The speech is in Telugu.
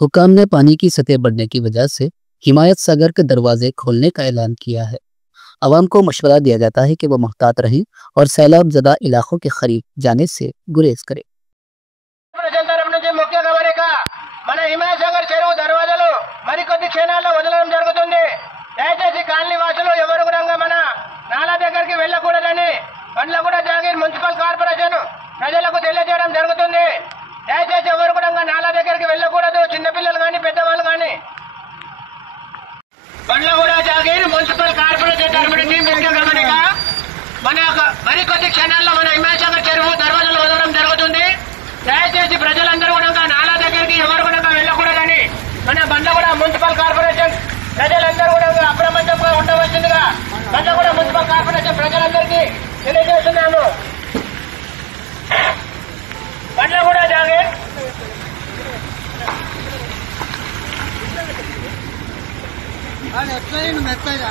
हुकाम ने पानी की सतह बढ़ने की वजह से हिमायत सागर के दरवाजे खोलने का ऐलान किया है। अवाम को मशवरा दिया जाता है कि वो मुहतात रहें और सैलाब ज़दा इलाकों के करीब जाने से गुरेज करें। ప్రజలందరం నుంచి ముఖ్య గమనిక మన హిమాయత్ సాగర్ చెరువు దర్వాజాలు మరికొద్ది క్షణాల్లో వదలడం జరుగుతుంది. దయచేసి కాలనీ వాసులు ఎవరు కూడా మన నాలా దగ్గరికి వెళ్ళకూడదని బండ్లగూడ జాగీర్ మున్సిపల్ కార్పొరేషన్ ప్రజలకు తెలియజేయడం జరుగుతుంది. దయచేసి ఎవరు కూడా నాలా దగ్గరికి వెళ్ళకూడదు, చిన్నపిల్లలు కానీ పెద్దవాళ్ళు కానీ. బండ్లగూడ జాగీర్ మున్సిపల్ కార్పొరేషన్ తరఫు నుంచి ముఖ్య గమనిక మన మరికొద్ది క్షణాల్లో మన హిమాయత్ సాగర్ చెరువు దర్వాజాలు వదలడం జరుగుతుంది. దయచేసి ప్రజలందరూ కూడా నాలా దగ్గరికి ఎవరు కూడా వెళ్ళకూడదని మన బండ్లగూడ మున్సిపల్ కార్పొరేషన్ ప్రజలందరూ కూడా అప్రమత్తంగా ఉండవలసిందిగా బండ్లగూడ మున్సిపల్ కార్పొరేషన్ ప్రజలందరికీ తెలియజేస్తున్నాము. బండ్లగూడ జాగీర్ మెత్తగా